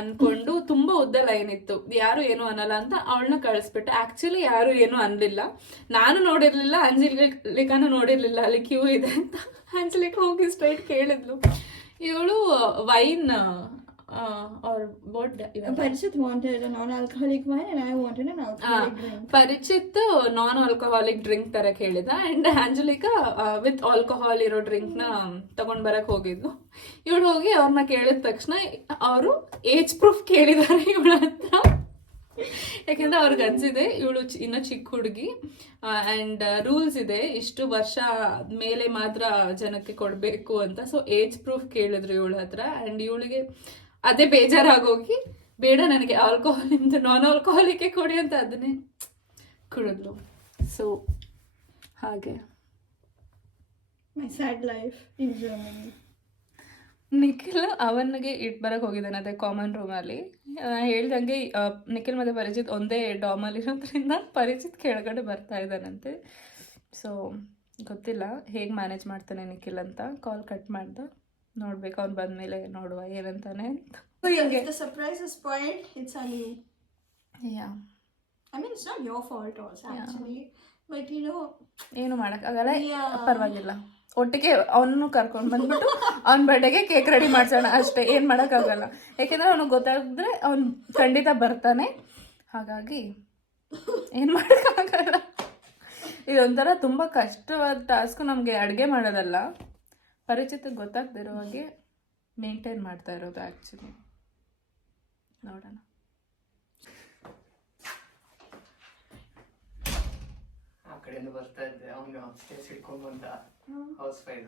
ಅನ್ಕೊಂಡು ತುಂಬಾ ಉದ್ದ ಲೈನ್ ಇತ್ತು, ಯಾರು ಏನು ಅನ್ನಲ್ಲ ಅಂತ ಅವಳನ್ನ ಕಳಿಸ್ಬಿಟ್ಟೆ. ಆಕ್ಚುಲಿ ಯಾರು ಏನು ಅನ್ಲಿಲ್ಲ, ನಾನು ನೋಡಿರ್ಲಿಲ್ಲ, ಅಂಜಲಿಕಾನು ನೋಡಿರ್ಲಿಲ್ಲ ಅಲ್ಲಿ ಕ್ಯೂ ಇದೆ ಅಂತ. ಅಂಜಲಿಕಾ ಹೋಗಿ ಸ್ಟ್ರೈಟ್ ಕೇಳಿದ್ಲು. ಇವಳು wine Parishit wanted a non-alcoholic wine and I wanted an alcoholic drink. Parichit non alcoholic drink ತರಕ್ ಹೇಳಿದ, ಅಂಡ್ ಆಂಜಲಿಕಾ ವಿತ್ ಆಲ್ಕೋಹಾಲ್ ಇರೋ ಡ್ರಿಂಕ್ ನ ತಗೊಂಡ್ ಬರಕ್ ಹೋಗಿದ್ಲು. ಇವಳು ಹೋಗಿ ಅವ್ರನ್ನ ಕೇಳಿದ ತಕ್ಷಣ ಅವರು ಏಜ್ ಪ್ರೂಫ್ ಕೇಳಿದಾರೆ ಇವಳ ಹತ್ರ. ಯಾಕೆಂದ್ರೆ ಅವ್ರಿಗೆ ಅನ್ಸಿದೆ ಇವಳು ಇನ್ನೂ ಚಿಕ್ಕ ಹುಡುಗಿ, ಅಂಡ್ ರೂಲ್ಸ್ ಇದೆ ಇಷ್ಟು ವರ್ಷ ಮೇಲೆ ಮಾತ್ರ ಜನಕ್ಕೆ ಕೊಡ್ಬೇಕು ಅಂತ. ಸೊ ಏಜ್ ಪ್ರೂಫ್ ಕೇಳಿದ್ರು ಇವಳ ಹತ್ರ, ಅಂಡ್ ಇವಳಿಗೆ ಅದೇ ಬೇಜಾರಾಗೋಗಿ ಬೇಡ ನನಗೆ ಆಲ್ಕೋಹಾಲ್ ನಿಮ್ದು ನಾನ್ ಆಲ್ಕೋಹಾಲಿಕ್ಕೆ ಕೊಡಿ ಅಂತ ಅದನ್ನೇ ಕುಡಿದ್ಲು. ಸೊ ಹಾಗೆ My sad life in Germany. Nikhil ಅವನಿಗೆ ಇಟ್ ಬರಕ್ ಹೋಗಿದ್ದಾನೆ ಅದೇ ಕಾಮನ್ ರೂಮಲ್ಲಿ. ಹೇಳ್ದಂಗೆ ನಿಖಿಲ್ ಮತ್ತೆ ಪರಿಚಿತ್ ಒಂದೇ ಡಾಮಲ್ಲಿ ಇರೋದ್ರಿಂದ ಪರಿಚಿತ್ ಕೆಳಗಡೆ ಬರ್ತಾ ಇದ್ದಾನಂತೆ. ಸೊ ಗೊತ್ತಿಲ್ಲ ಹೇಗೆ ಮ್ಯಾನೇಜ್ ಮಾಡ್ತಾನೆ ನಿಖಿಲ್ ಅಂತ. ಕಾಲ್ ಕಟ್ ಮಾಡ್ದ, ನೋಡ್ಬೇಕು ಅವ್ನು ಬಂದ್ಮೇಲೆ ನೋಡುವ ಏನಂತಾನೆ ಅಂತ. If the surprise is spoiled, it's on you. Yeah, I mean, it's not your fault also, actually. But ಏನು ಮಾಡೋಕ್ಕಾಗಲ್ಲ, Yeah. ಪರವಾಗಿಲ್ಲ. ಒಟ್ಟಿಗೆ ಅವನು ಕರ್ಕೊಂಡು ಬಂದ್ಬಿಟ್ಟು ಅವ್ನ ಬರ್ಡೇಗೆ ಕೇಕ್ ರೆಡಿ ಮಾಡ್ಸೋಣ ಅಷ್ಟೇ, ಏನು ಮಾಡೋಕ್ಕಾಗಲ್ಲ. ಯಾಕೆಂದ್ರೆ ಅವನಿಗೆ ಗೊತ್ತಾಗಿದ್ರೆ ಅವ್ನು ಖಂಡಿತ ಬರ್ತಾನೆ, ಹಾಗಾಗಿ ಏನು ಮಾಡೋಕ್ಕಾಗಲ್ಲ. ಇದೊಂಥರ ತುಂಬ ಕಷ್ಟವಾದ ಟಾಸ್ಕು ನಮಗೆ ಅಡುಗೆ ಮಾಡೋದಲ್ಲ, ಪರಿಚಿತಕ್ಕೆ ಗೊತ್ತಾಗ್ದಿರೋ ಹಾಗೆ ಮೇಂಟೈನ್ ಮಾಡ್ತಾ ಇರೋದು ಆ್ಯಕ್ಚುಲಿ. ನೋಡೋಣ. ಆ ಕಡೆಯಿಂದ ಬರ್ತಾ ಇದ್ದೆ, ಅವನು ಅಪ್ಸ್ಟೇರ್ಸ್ ಹಿಡ್ಕೊಂಡ್ ಬಂದ ಹೌಸ್ ಫೈಲ್.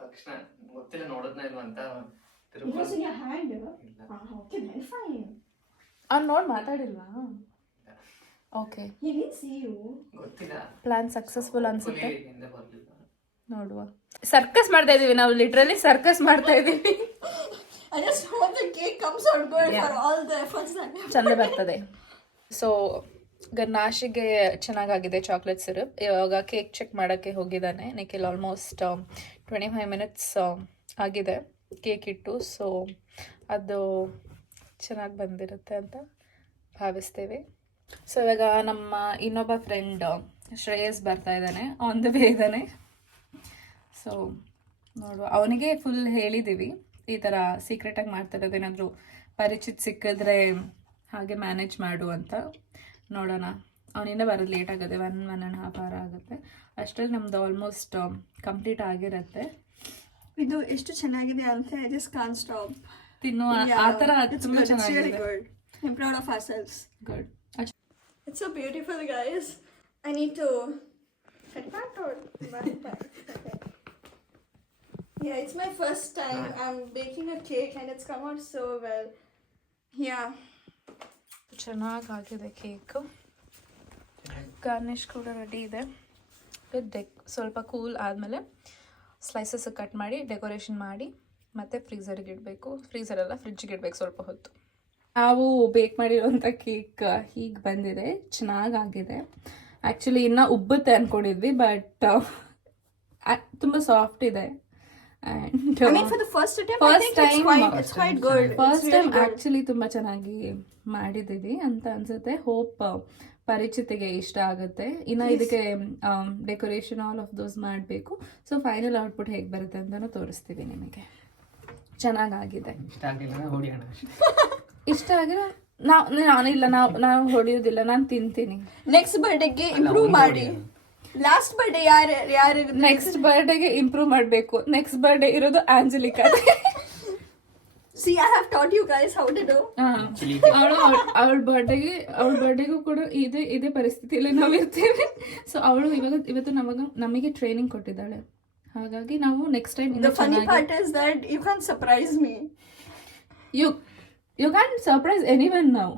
ತಕ್ಷಣ ಗೊತ್ತಿಲ್ಲ ನೋಡೋದ್ನ ಇಲ್ವ ಅಂತ it was in your hand. ಇಲ್ಲ. Okay, then fine. ಅವ್ನು ನೋಡಿ ಮಾತಾಡಿಲ್ವಾ? Okay, He didn't see you. ಗೊತ್ತಿಲ್ಲ, ಪ್ಲಾನ್ ಸಕ್ಸಸ್ಫುಲ್ ಅನ್ಸುತ್ತೆ. ಹಿಂದೆ ಬರ್ಲಿಲ್ಲ. ನೋಡುವ. ಸರ್ಕಸ್ ಮಾಡ್ತಾ ಇದೀವಿ ನಾವು, ಲಿಟ್ರಲಿ ಸರ್ಕಸ್ ಮಾಡ್ತಾ ಇದೀವಿ. I just hope the cake comes out good for all the efforts that we have. ಚಂದ ಬರ್ತದೆ. ಸೊ ಗನ್ನಾಶಿಗೆ ಚೆನ್ನಾಗಾಗಿದೆ ಚಾಕ್ಲೇಟ್ ಸಿರಪ್. ಇವಾಗ ಕೇಕ್ ಚೆಕ್ ಮಾಡೋಕ್ಕೆ ಹೋಗಿದ್ದಾನೆ ನಿಖಿಲ್. ಆಲ್ಮೋಸ್ಟ್ 25 ಮಿನಿಟ್ಸ್ ಆಗಿದೆ ಕೇಕ್ ಇಟ್ಟು. ಸೊ ಅದು ಚೆನ್ನಾಗಿ ಬಂದಿರುತ್ತೆ ಅಂತ ಭಾವಿಸ್ತೇವೆ. ಸೊ ಇವಾಗ ನಮ್ಮ ಇನ್ನೊಬ್ಬ ಫ್ರೆಂಡ್ ಶ್ರೇಯಸ್ ಬರ್ತಾ ಇದ್ದಾನೆ, ಆನ್ ದ ವೇ ಇದ್ದಾನೆ. ಸೊ ನೋಡುವ, ಅವನಿಗೆ ಫುಲ್ ಹೇಳಿದ್ದೀವಿ ಈ ಥರ ಸೀಕ್ರೆಟಾಗಿ ಮಾಡ್ತಿರೋದು, ಏನಾದರೂ ಪರಿಚಿತ್ ಸಿಕ್ಕಿದ್ರೆ ಹಾಗೆ ಮ್ಯಾನೇಜ್ ಮಾಡು ಅಂತ. ನೋಡೋಣ, ಅವನಿಂದ ಬರೋದು ಲೇಟ್ ಆಗುತ್ತೆ, 1.5 hour ಆಗುತ್ತೆ. ಅಷ್ಟರಲ್ಲಿ ನಮ್ದು ಆಲ್ಮೋಸ್ಟ್ ಕಂಪ್ಲೀಟ್ ಆಗಿರುತ್ತೆ. ಇದು ಎಷ್ಟು ಚೆನ್ನಾಗಿದೆ ಅಂತ I just can't stop. ತಿನ್ನುವ ಆ ಥರ ತುಂಬ It's really ಚೆನ್ನಾಗಿದೆ. good. I'm proud of ourselves. Good. It's so beautiful, guys. I need to head back or back. Okay. Yeah, it's my first time I'm baking a cake and it's come out so well. Yeah. ಚೆನ್ನಾಗಾಗಿದೆ cake. Garnish ಕೂಡ ready ಇದೆ. ಸ್ವಲ್ಪ cool ಆದಮೇಲೆ slices cut ಮಾಡಿ decoration ಮಾಡಿ ಮತ್ತೆ ಫ್ರೀಝರ್ಗೆ ಇಡಬೇಕು. ಫ್ರೀಝರಲ್ಲ, ಫ್ರಿಡ್ಜ್ಗೆ ಇಡಬೇಕು ಸ್ವಲ್ಪ ಹೊತ್ತು. ನಾವು ಬೇಕ್ ಮಾಡಿರೋಂಥ ಕೇಕ್ ಹೀಗೆ ಬಂದಿದೆ, ಚೆನ್ನಾಗಾಗಿದೆ. ಆ್ಯಕ್ಚುಲಿ ಇನ್ನೂ ಉಬ್ಬುತ್ತೆ ಅಂದ್ಕೊಂಡಿದ್ವಿ, ಬಟ್ ತುಂಬ ಸಾಫ್ಟ್ ಇದೆ. And I mean, for the first attempt, I think it's quite good. First It's time really good. Actually ತುಂಬಾ ಚೆನ್ನಾಗಿ ಮಾಡಿದೀವಿ ಅಂತ ಅನ್ಸುತ್ತೆ. ಹೋಪ್ ಪರಿಚಿತಿಗೆ ಇಷ್ಟ ಆಗುತ್ತೆ. ಇನ್ನು ಇದಕ್ಕೆ ಡೆಕೋರೇಷನ್ ಆಲ್ ಆಫ್ ದೋಸ್ ಮಾಡಬೇಕು. ಸೊ ಫೈನಲ್ ಔಟ್ಪುಟ್ ಹೇಗೆ ಬರುತ್ತೆ ಅಂತಾನು ತೋರಿಸ್ತೀವಿ ನಿಮಗೆ. ಚೆನ್ನಾಗಾಗಿದೆ. ಇಷ್ಟ ಆಗಿಲ್ಲ ಹೊಡಿಯೋಣ ಅಷ್ಟೇ. ಇಷ್ಟ ಆಗಿರೋ ನಾನಿಲ್ಲ, ನಾವು ಹೊಡೆಯೋದಿಲ್ಲ, ನಾನು ತಿಂತೀನಿ. ನೆಕ್ಸ್ಟ್ ಬರ್ಡೇಗೆ ಇಂಪ್ರೂವ್ ಮಾಡಿ. ಲಾಸ್ಟ್ ಬರ್ಡೇ ಯಾರು ನೆಕ್ಸ್ಟ್ ಬರ್ಡೇಗೆ ಇಂಪ್ರೂವ್ ಮಾಡಬೇಕು. ನೆಕ್ಸ್ಟ್ ಬರ್ಡೇ ಇರೋದು ಆಂಜಲಿಕಾ. See, I have taught you guys how to do. ಅವಳ ಬರ್ಡೇಗೂ ಕೂಡ ಇದೇ ಪರಿಸ್ಥಿತಿಯಲ್ಲಿ ನಾವು ಇರ್ತೇವೆ. ಸೊ ಅವಳು ಇವತ್ತು ನಮಗೆ ಟ್ರೈನಿಂಗ್ ಕೊಟ್ಟಿದ್ದಾಳೆ. ಹಾಗಾಗಿ ನಾವು next time The funny part is that you can't surprise me. You can't surprise anyone now.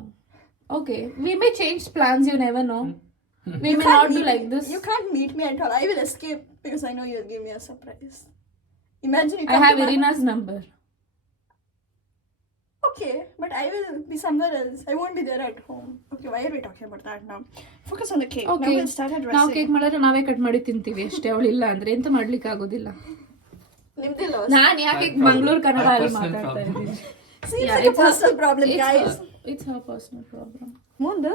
Okay, we may change plans, you never know. We may not do like this. You can't meet me at all. I will escape because I know you'll give me a surprise. Imagine you I come have to my- Irina's number. Okay, but I will be somewhere else. I won't be there at home. Okay, why are we talking about that now? Focus on the cake. Now Okay, we'll start ನಾವು addressing. Cake ಮಾಡಿದ್ರೆ ನಾವೇ cut ಮಾಡಿ ತಿಂತೀವಿ ಅಷ್ಟೇ. ಅವಳಿಲ್ಲ ಅಂದ್ರೆ ಎಂತ ಮಾಡ್ಲಿಕ್ಕೆ ಆಗೋದಿಲ್ಲ. Nimde loss. ನಾನು ಯಾಕೆ ಮಂಗಳೂರು ಕನ್ನಡ ಅಲ್ಲಿ ಮಾತಾಡ್ತಾ ಇದ್ದೀನಿ. See, it's Yeah, like a personal problem, it's guys. It's her personal problem. Mundu,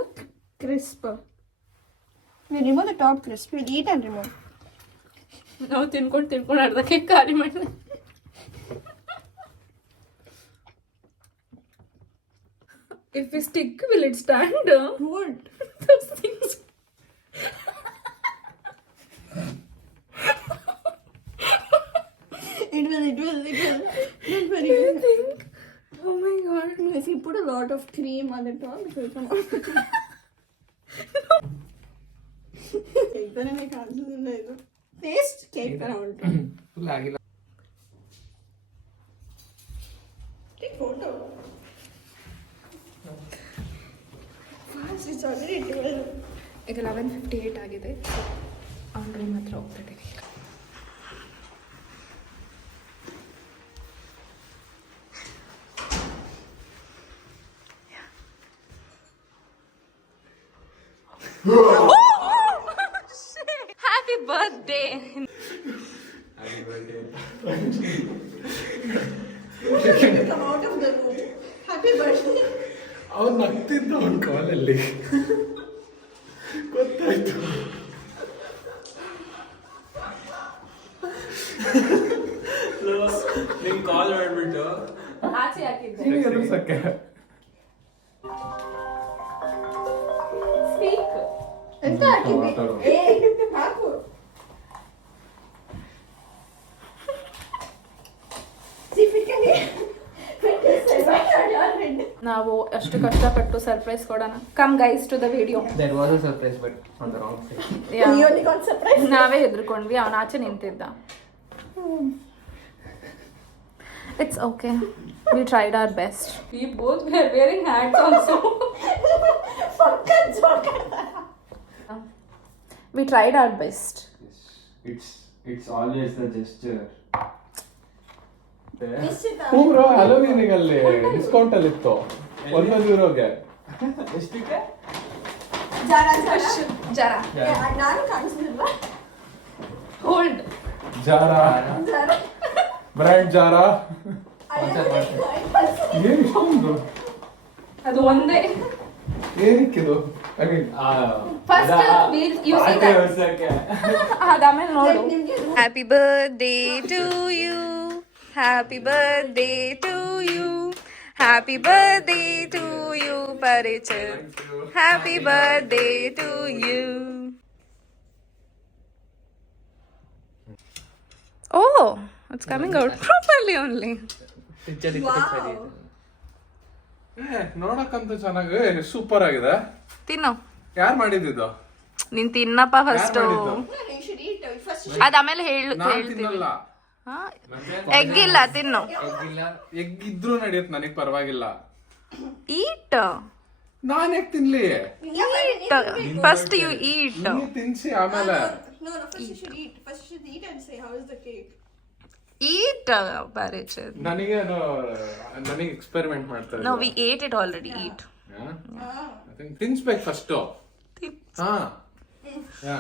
crisp. We remove the top crisp. We'll eat and remove. ನಾವು ತಿನ್ಕೊಂಡು ಅರ್ಧ ಕೇಕ್ ಖಾಲಿ ಮಾಡಿದೆ. If we stick, will it stand? Wood. Those things. It will. Don't worry. I think. Oh my god. If you put a lot of cream on the top, it will come out. Cake ತರನೇ ಕಾಣಿಸೋದಿಲ್ಲ ಇದು. Taste cake ತರ ಉಂಟು. Full ಆಗಿಲ್ಲ. Take photo. Fast, it's already 12. ಈಗ 11:58 ಆಗಿದೆ. ಅವ್ನ room ಹತ್ರ ಹೋಗ್ತಿದ್ದೀವಿ. Happy birthday! Come out of the room. Happy birthday. ಅವ್ನು ನಗ್ತಿದ್ದ ಅವನ ಕಾಲಲ್ಲಿ ಗೊತ್ತಾಯ್ತು. ನಿಂಗೆ ಕಾಲ್ ಮಾಡ್ಬಿಟ್ಟು ಆಚೆ ಹಾಕಿದ್ದೆ. ನಿನಗೆ ಎದುರ್ಸಕ್ಕೆ Speak. ಎಂತ ಹಾಕಿದ್ದೆ? ಮಾತಾಡು. ಏ, ಹಾಕು. See if it can be 27 ನಾವು ಅಷ್ಟು ಕಷ್ಟಪಟ್ಟು ಸರ್ಪ್ರೈಸ್ ಕೊಡೋಣ. Come guys to the video. That was a surprise, but on the wrong side. You only got surprised. ನಾವೇ ಹೆದರ್ಕೊಂಡ್ವಿ. ಅವನ ಆಚೆ ನಿಂತಿದ್ದ. It's okay. We tried our best. We both were wearing hats also. ಪಕ್ಕ joke. We tried our best. It's always the gesture. ನಿಶ್ಚಿತ. ಹೂಬ್ರೋ ಹಲೋವೀನಿಗಲ್ಲಿ discount ಅಲ್ಲಿ ಇತ್ತು €100. ಎಷ್ಟಕ್ಕೆ? ಜರ. ನಾನು ಕಾಣಿಸ್ಲಿಲ್ವಾ? Hold. Zara Zara. Brand Zara. ಅಯ್ಯೋ, ಏನು ಇಷ್ಟೊಂದು ಅದು ಒಂದೇ. ಏನಕ್ಕಿದು? I mean First, you see that. ಅದಾದ್ಮೇಲೆ ನೋಡು. ನಿಮ್ಗೆ Happy birthday to you. Happy birthday to you. Happy birthday to you, Parichit. Happy birthday to you. Oh, it's coming out properly only. Wow. ನೋಡಕ್ಕಂತೂ ಚೆನ್ನಾಗಿ ಸೂಪರ್ ಆಗಿದೆ. ತಿನ್ನು. ಯಾರು ಮಾಡಿದ್ದು? ನೀನ್ ತಿನ್ನಪ್ಪ first. ಮಾಡಿದ್ದು? You should eat first. ಅದಾದ್ಮೇಲೆ ನಾನ್ ಹೇಳ್ತೀವಿ. ತಿನ್ನಲ್ಲ. ಎಗ್ ಇಲ್ಲ, ತಿನ್ನು. ಎಗ್ ಇದ್ರೂ ನಡೆಯುತ್ತೆ, ನನಗ್ ಪರವಾಗಿಲ್ಲ. ಈಟ್. ನಾನ್ ಯಾಕೆ ತಿನ್ಲಿ? First you eat. ನೀ ತಿನ್ಸಿ ಆಮೇಲೆ. No, first you should eat. First you should eat and say how is the cake. Eat Parichit. ನನಗೆ ಎಕ್ಸ್ಪೆರಿಮೆಂಟ್ ಮಾಡ್ತಾ No, we ate it already. Eat. ತಿನ್ಸ್ಬೇಕು ಫಸ್ಟ್. ಹಾ ಯಾ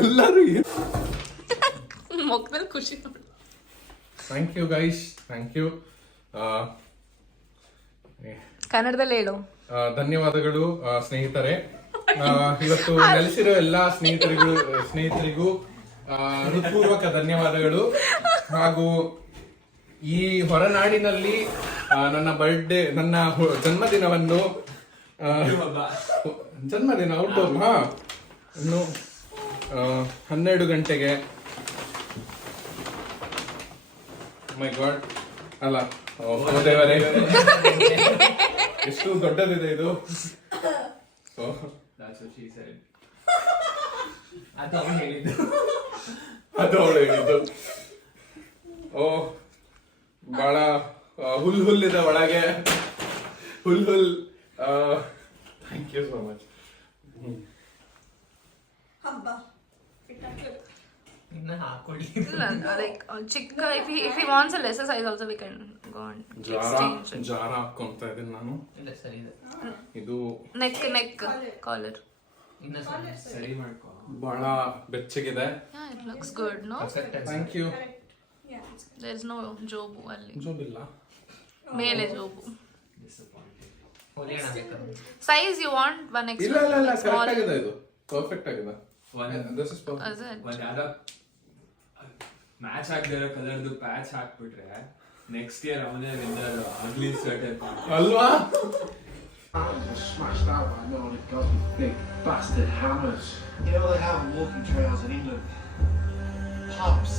ಎಲ್ಲರೂ ಮುಖದಲ್ಲಿ ಖುಷಿ ನೋಡಿ. Thank you guys, thank you. ಕನ್ನಡದಲ್ಲಿ ಹೇಳು. ಧನ್ಯವಾದಗಳು ಸ್ನೇಹಿತರೆ. ಇವತ್ತು ನೆಲೆಸಿರೋ ಎಲ್ಲಾ ಸ್ನೇಹಿತರಿಗೂ ಹೃತ್ಪೂರ್ವಕ ಧನ್ಯವಾದಗಳು. ಹಾಗೂ ಈ ಹೊರನಾಡಿನಲ್ಲಿ ನನ್ನ ಜನ್ಮದಿನವನ್ನು ಔಟ್ಡೋರ್ ಇನ್ನು 12 ಗಂಟೆಗೆ ಮೈ ಗಾಡ್ ಅಲ್ಲ, ಓ ದೇವರೇ, ಎಷ್ಟು ದೊಡ್ಡದಿದೆ ಇದು. So That's what she said. ಅದು ಅವಳು ಹೇಳಿದ್ದು. ಓ ಬಹಳ ಹುಲ್ಲಿದೆ ಒಳಗೆ, ಹುಲ್. Thank you so much. ಇನ್ನ ಹಾಕೊಳ್ಳಿ. ಲೈಕ್ ಚಿಕ್ಕ if he wants a lesser size also we can go and exchange it. ಜಾರ ಹಾಕೊಂತ ಇದ್ದೀನಿ ನಾನು. ಇಲ್ಲ ಸರಿ ಇದೆ. ಇದು neck collar. ಇನ್ನ ಸರಿ ಮಾಡ್ಕೊ. ಬಹಳ ಬೆಚ್ಚಗಿದೆ. Yeah, it looks good, no? Thank you. There is no jobu ಅಲ್ಲಿ. ಜೋಬಿಲ್ಲ. ಮೇಲೆ jobu. Disappointed. ಹೊಲಿಯೋಣ ಬೇಕಾದ್ರೆ. Size you want one extra? ಇಲ್ಲ small. ಕರೆಕ್ಟ್ ಆಗಿದೆ, ಇದು ಪರ್ಫೆಕ್ಟ್ ಆಗಿದೆ. This is perfect. Is it? ಒಂದ್ ಯಾವ್ದೋ ಮ್ಯಾಚ್ ಆಗದಿರೋ ಕಲರ್ದು ಪ್ಯಾಚ್ ಹಾಕ್ಬಿಟ್ರೆ ನೆಕ್ಸ್ಟ್ ಇಯರ್ ಅವನೇ ವಿನ್ನರ್ ಆಗ್ಲಿ ಸರ್ಟನ್. ಅಲ್ವಾ? Smashed out by no one who goes with big bastard hammers. You know they have walking trails in England. Pubs.